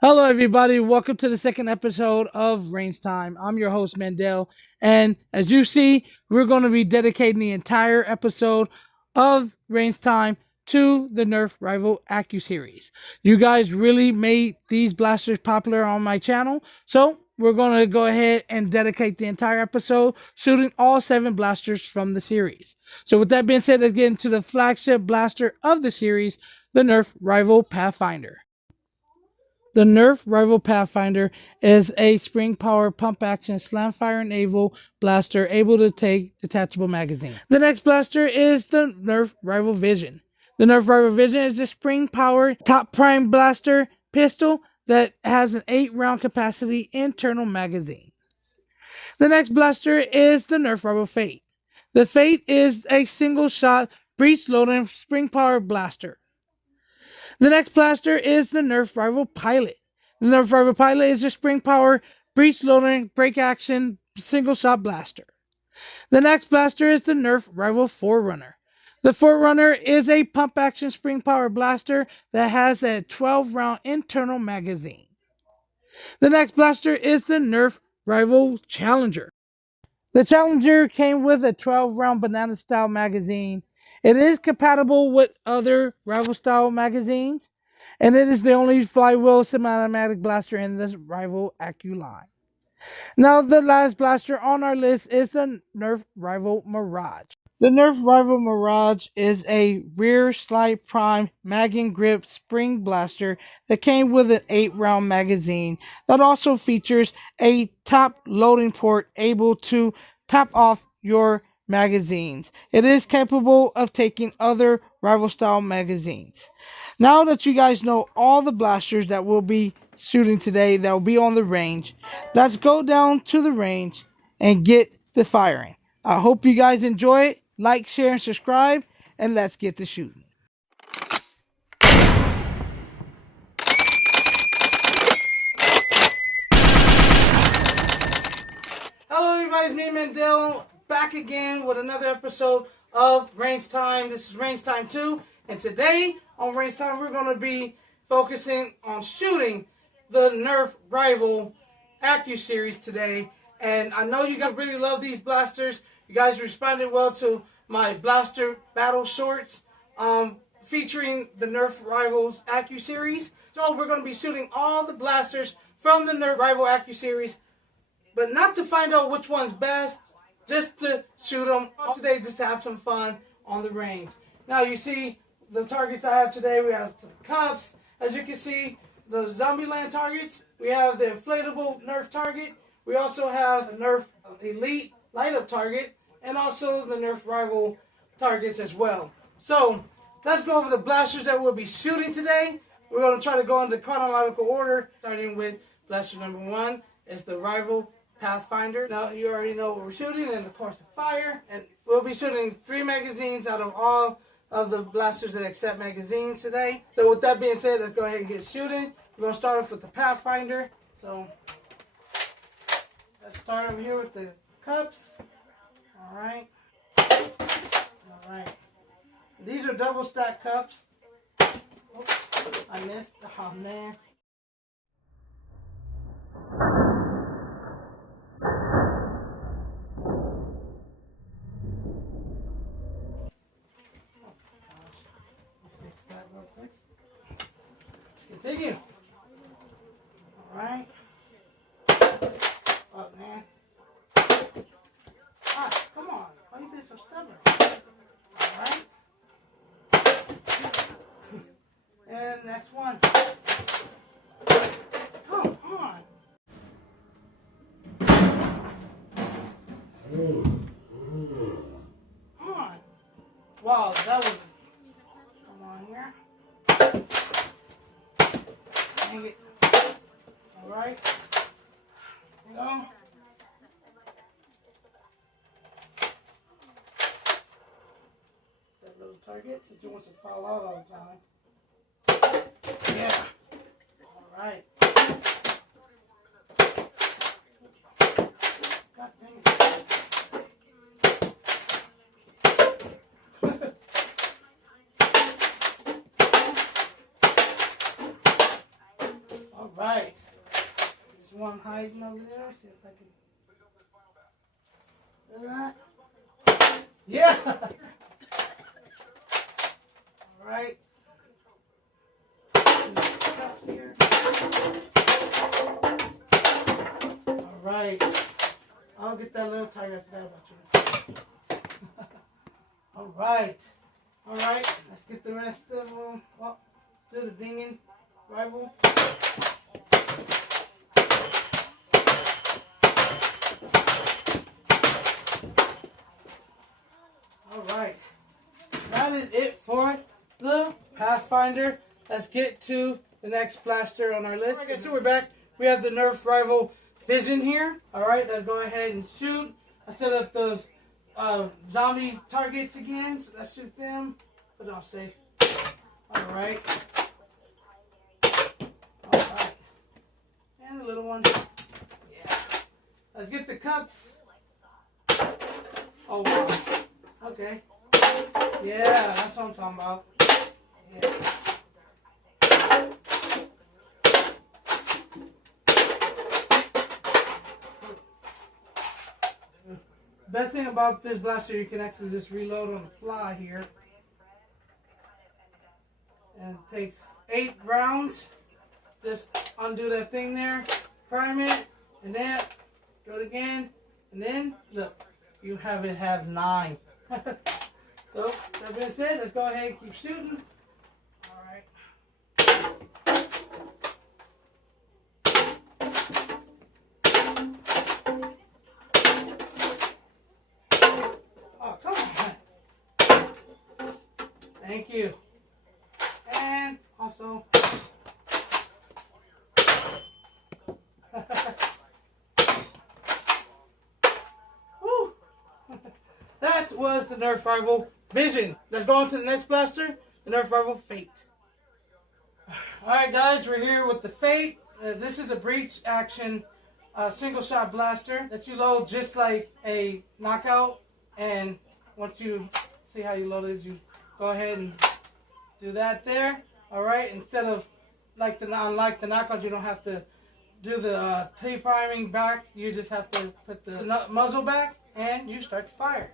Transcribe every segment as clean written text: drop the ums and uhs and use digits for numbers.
Hello, everybody. Welcome to the second episode of Range Time. I'm your host, Mandel. And as you see, we're going to be dedicating the entire episode of Range Time to the Nerf Rival Accu series. You guys really made these blasters popular on my channel. So we're going to go ahead and dedicate the entire episode shooting all 7 blasters from the series. So with that being said, let's get into the flagship blaster of the series, the Nerf Rival Pathfinder. The Nerf Rival Pathfinder is a spring-powered pump-action slam-fire naval blaster able to take detachable magazine. The next blaster is the Nerf Rival Vision. The Nerf Rival Vision is a spring-powered top-prime blaster pistol that has an 8-round capacity internal magazine. The next blaster is the Nerf Rival Fate. The Fate is a single-shot breech-loading spring-powered blaster. The next blaster is the Nerf Rival Pilot. The Nerf Rival Pilot is a spring power, breech loading, break action, single shot blaster. The next blaster is the Nerf Rival Forerunner. The Forerunner is a pump action spring power blaster that has a 12-round internal magazine. The next blaster is the Nerf Rival Challenger. The Challenger came with a 12-round banana style magazine. It is compatible with other rival style magazines, and it is the only flywheel semi-automatic blaster in this rival Accu line. Now the last blaster on our list is the Nerf Rival Mirage. The Nerf Rival Mirage is a rear slide prime mag and grip spring blaster that came with an 8-round magazine that also features a top loading port able to top off your magazines. It is capable of taking other rival style magazines. Now that you guys know all the blasters that we'll be shooting today that will be on the range, let's go down to the range and get the firing. I hope you guys enjoy it. Like, share, and subscribe, and let's get to shooting. Hello, everybody. It's me, Mandel, back again with another episode of Range Time. This is Range Time 2, and today on Range Time, we're going to be focusing on shooting the Nerf Rival Accu series today. And I know you guys really love these blasters. You guys responded well to my blaster battle shorts featuring the Nerf Rivals Accu series. So we're going to be shooting all the blasters from the Nerf Rival Accu series, but not to find out which one's best, just to shoot them today, just to have some fun on the range. Now you see the targets I have today. We have some cups. As you can see, the Zombieland targets. We have the inflatable Nerf target. We also have a Nerf Elite light-up target, and also the Nerf Rival targets as well. So let's go over the blasters that we'll be shooting today. We're going to try to go in the chronological order, starting with blaster number 1. It's the Rival Pathfinder. Now you already know what we're shooting, and of course the fire. And we'll be shooting 3 magazines out of all of the blasters that accept magazines today. So with that being said, let's go ahead and get shooting. We're going to start off with the Pathfinder. So let's start over here with the cups. Alright. Alright. These are double stack cups. Oops, I missed. Oh man. Continue. Alright. Oh man. Ah, come on. Why you being so stubborn? Alright. And next one. Come on. Come on. Wow, that was. Come on here. Dang it. Alright. There you go. That little target, since you want to fall out all the time. Yeah. Alright. God dang it. Alright. There's one hiding over there. See if I can do that. Yeah! Alright. Alright. I'll get that little tiger. I forgot about you. Alright. Alright. Let's get the rest of them. Oh, do the dinging rival. Alright. That is it for the Pathfinder. Let's get to the next blaster on our list. Alright guys, so we're back. We have the Nerf Rival Vision here. Alright, let's go ahead and shoot. I set up those zombie targets again, so let's shoot them. Put it on safe. Alright. Alright. And the little one. Yeah. Let's get the cups. Oh wow. Okay. Yeah, that's what I'm talking about. Yeah. Best thing about this blaster, you can actually just reload on the fly here. And it takes 8 rounds. Just undo that thing there, prime it, and then do it again, and then look, you have 9. So that being said, let's go ahead and keep shooting. All right. Oh, come on. Thank you. And also, woo. That was the Nerf Rival Vision. Let's go on to the next blaster, the Nerf Rival Fate. Alright guys, we're here with the Fate. This is a breach action single shot blaster that you load just like a knockout. And once you see how you load it, you go ahead and do that there. Alright, instead of like unlike the knockout, you don't have to do the T-priming back. You just have to put the muzzle back and you start to fire.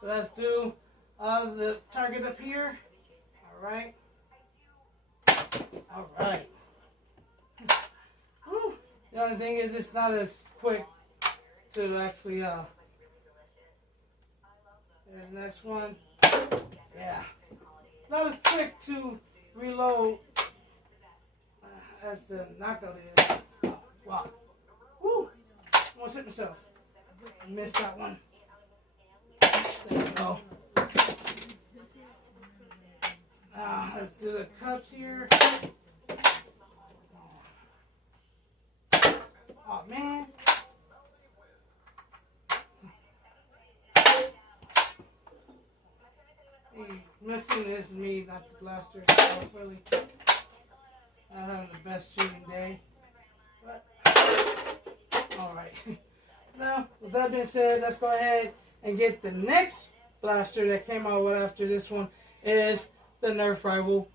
So let's do the target up here. Alright. Alright. The only thing is it's not as quick to actually there's the next one. Yeah. Not as quick to reload as the knockout is. Oh, wow. Woo! Almost hit myself. I missed that one. There we go. Let's do the cups here. Oh man. Hey, missing is me, not the blaster. So really not having the best shooting day. But alright. Now, with that being said, let's go ahead and get the next blaster that came out right after this one is the Nerf Rival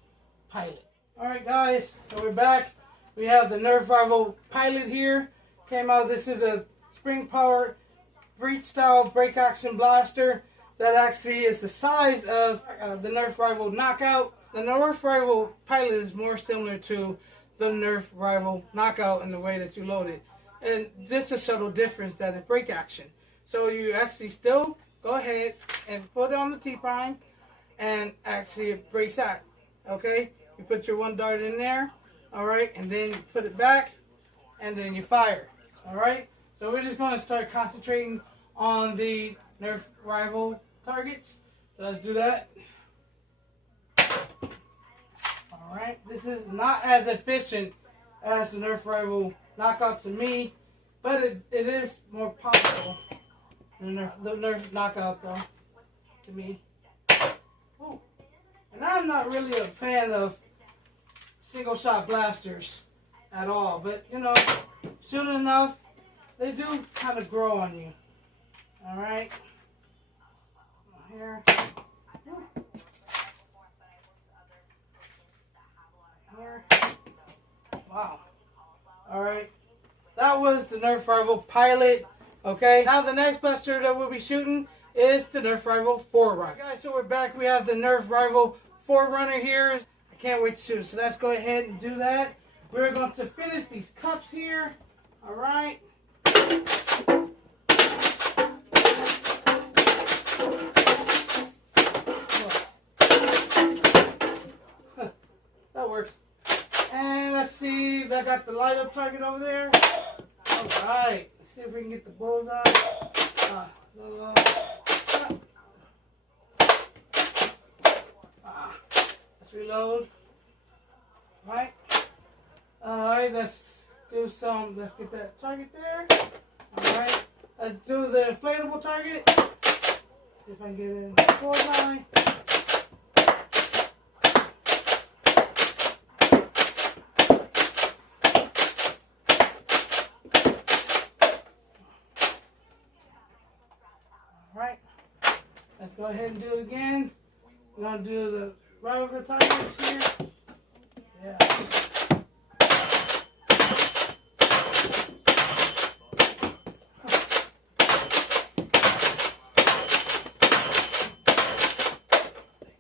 Pilot. Alright guys, so we're back. We have the Nerf Rival Pilot here. Came out, this is a spring power breach style break action blaster that actually is the size of the Nerf Rival Knockout. The Nerf Rival Pilot is more similar to the Nerf Rival Knockout in the way that you load it. And just a subtle difference that it's break action. So you actually still go ahead and put it on the T-prime and actually it breaks out. Okay? You put your one dart in there, alright, and then you put it back and then you fire. Alright? So we're just going to start concentrating on the Nerf Rival targets. So let's do that. Alright, this is not as efficient as the Nerf Rival Knockout to me, but it is more powerful than the Nerf Knockout though, to me. Ooh. And I'm not really a fan of single shot blasters at all, but you know, soon enough, they do kind of grow on you. Alright. Here. Here. Wow. Alright. That was the Nerf Rival Pilot. Okay. Now the next blaster that we'll be shooting is the Nerf Rival Forerunner. Guys, so we're back. We have the Nerf Rival Forerunner here. I can't wait to shoot. So let's go ahead and do that. We're going to finish these cups here. Alright. That works. And let's see, I got the light up target over there. Alright, let's see if we can get the bullseye. Let's reload. Alright, let's get that target there. Alright, let's do the inflatable target. See if I can get it in the bullseye. Alright, let's go ahead and do it again. We're going to do the rival targets here. Yeah.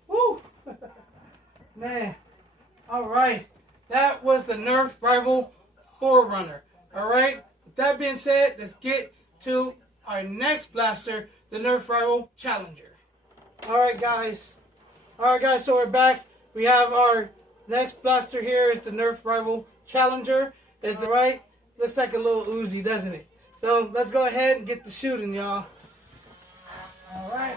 Woo! Man. Alright, that was the Nerf Rival Forerunner. Alright, with that being said, let's get to our next blaster, the Nerf Rival Challenger. Alright guys, so we're back. We have our next blaster here is the Nerf Rival Challenger. Is it right? Looks like a little Uzi, doesn't it? So let's go ahead and get the shooting, y'all. Alright.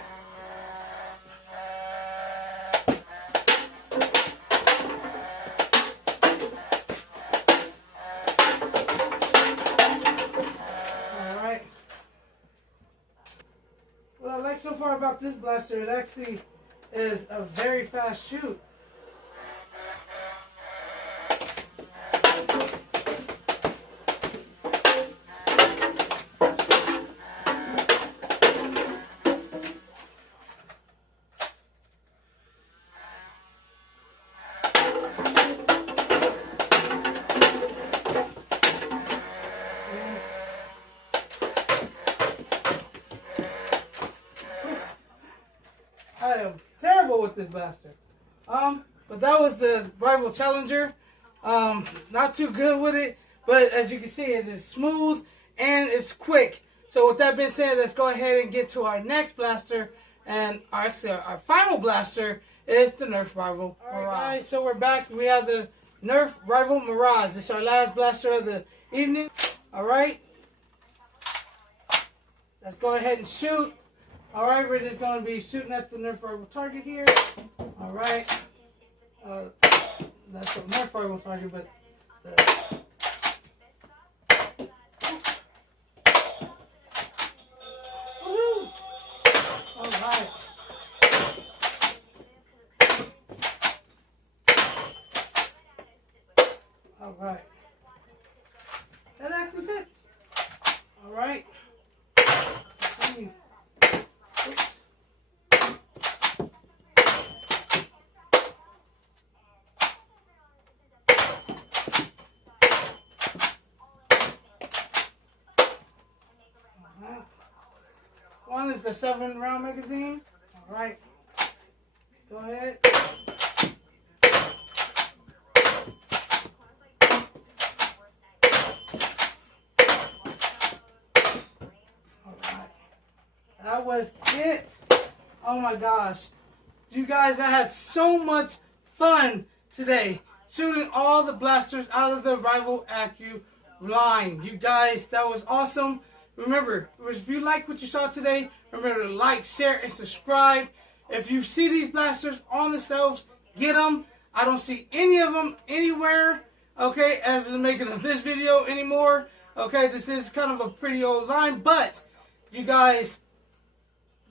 What I like so far about this blaster, it actually is a very fast shoot. I am terrible with this blaster. But that was the Rival Challenger. Not too good with it, but as you can see, it is smooth and it's quick. So with that being said, let's go ahead and get to our next blaster, and our final blaster is the Nerf Rival Mirage. Alright guys, so we're back. We have the Nerf Rival Mirage. This is our last blaster of the evening. Alright. Let's go ahead and shoot. Alright, we're just going to be shooting at the Nerf Rival target here. Alright. That's a Nerf Rival target, but... Woohoo! Alright. Alright. That actually fits. Alright. One is the 7-round magazine. Alright. Go ahead. Alright. That was it. Oh my gosh. You guys, I had so much fun today shooting all the blasters out of the Rival Accu line. You guys, that was awesome. Remember, if you like what you saw today, remember to like, share, and subscribe. If you see these blasters on the shelves, get them. I don't see any of them anywhere, okay, as the making of this video anymore. Okay, this is kind of a pretty old line, but you guys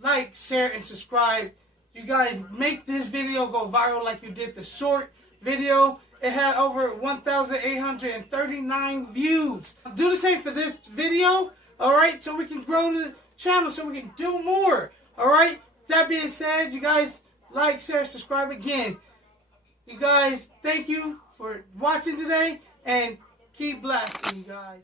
like, share, and subscribe. You guys make this video go viral like you did the short video. It had over 1,839 views. Do the same for this video. Alright, so we can grow the channel, so we can do more. Alright, that being said, you guys like, share, subscribe again. You guys, thank you for watching today, and Keep blasting, guys.